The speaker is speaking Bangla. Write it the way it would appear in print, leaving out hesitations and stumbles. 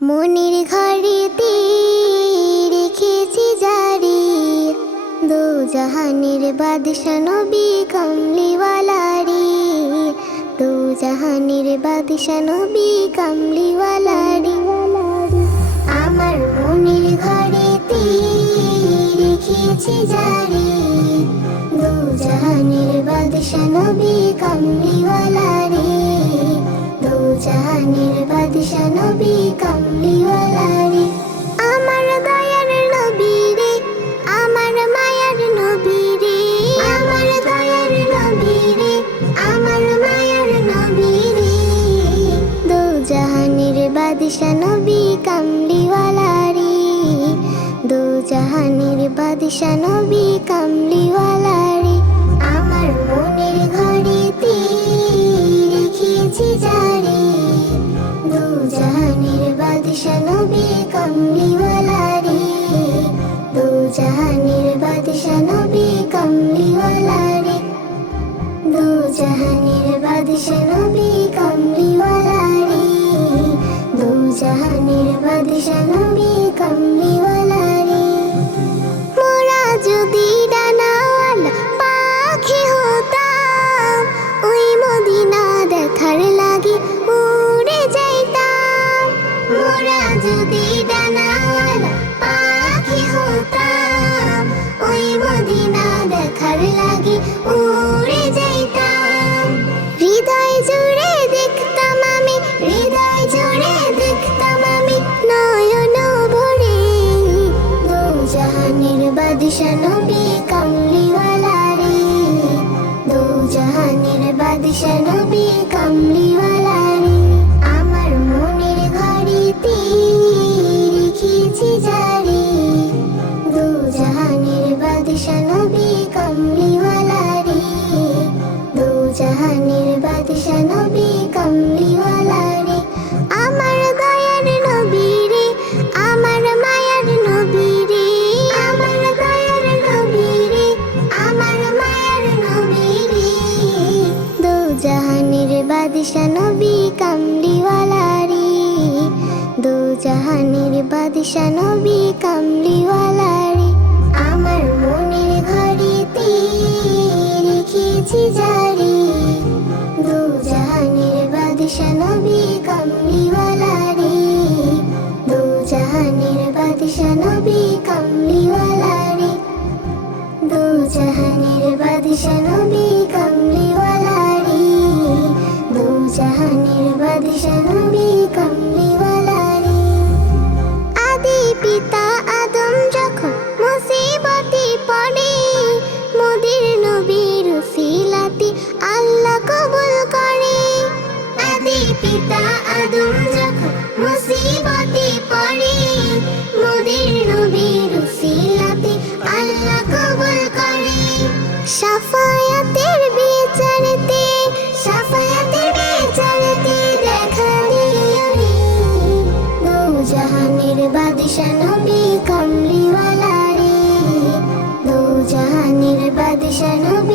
মনের ঘরেতে রেখেছি জারি, দো জাহানের বাদশা নবী কামলিওয়ালারি, দো জাহানের বাদশা নবী কামলিওয়ালারি। আমার মনের ঘরেতে রেখেছি জারি, দো জাহানের বাদশা নবী কামলিওয়ালারি, দো জাহানের বাদশা নবী কামলিওয়ালারি। আমার দয়ার নবী রে, আমার মায়ার নবী রে, আমার দয়ার নবী রে, আমার মায়ার নবী রে, দো জাহানের বাদশা নবী কামলিওয়ালারি, দো জাহানের বাদশা নবী কামলিওয়ালারি। আমার মনের ঘরেতে রেখেছি জারি, দো জাহানের বাদশা নবী কামলিওয়ালারি, দো জাহানের বাদশা নবী কামলিওয়ালারি, দো জাহানের বাদশা নবী কামলিওয়ালারি, দো জাহানের বাদশা নবী কামলিওয়ালারি। মোরা যদি ডানাওয়ালা পাখি হতাম, ওই মদিনা দেখার লাগি উড়ে যাইতাম। মোরা যদি ডানাওয়ালা পাখি হতাম, ওই মদিনা দেখার লাগি উড়ে যাইতাম। হৃদয় জুড়ে দেখতাম আমি, হৃদয় জুড়ে দেখতাম আমি, নয়ন ভরে দো জাহানের বাদশা নবী কামলিওয়ালারি, দো জাহানের বাদশা নবী কামলিওয়ালারি। আমার মনের ঘরেতে রেখেছি জারি, দো জাহানের বাদশা নবী কামলিওয়ালারি, দো জাহানের বাদশা নবী কামলিওয়ালারি। আমার দয়ার নবী রে, আমার মায়ার নবী রে, আমার দয়ার নবী রে, আমার মায়ার নবী রে, দো জাহানের বাদশা নবী কামলিওয়ালারি, দো জাহানের বাদশা নবী কামলিওয়ালারি। আমার মনের ঘরেতে রেখেছি জারি, দো জাহানের বাদশা নবী কামলিওয়ালারি, দো জাহানের বাদশা নবী কামলিওয়ালারি, দো জাহানের বাদশা নবী কামলিওয়ালারি, দো জাহানের বাদশা নবী কামলিওয়ালারি। আদি পিতা আদম যখন মুসিবতে পড়ে, মোদের নবীর উসিলাতে আল্লাহ কবুল করে। আদি পিতা আদম যখন মুসিবতে পড়ে, মোদের নবীর উসিলাতে আল্লাহ কবুল করে। শাফায়াতের বিচারতে, শাফায়াতের বিচারতে দেখা দিও রে, দো জাহানের বাদশা নবী কামলিওয়ালারি, দো জাহানের বাদশা নবী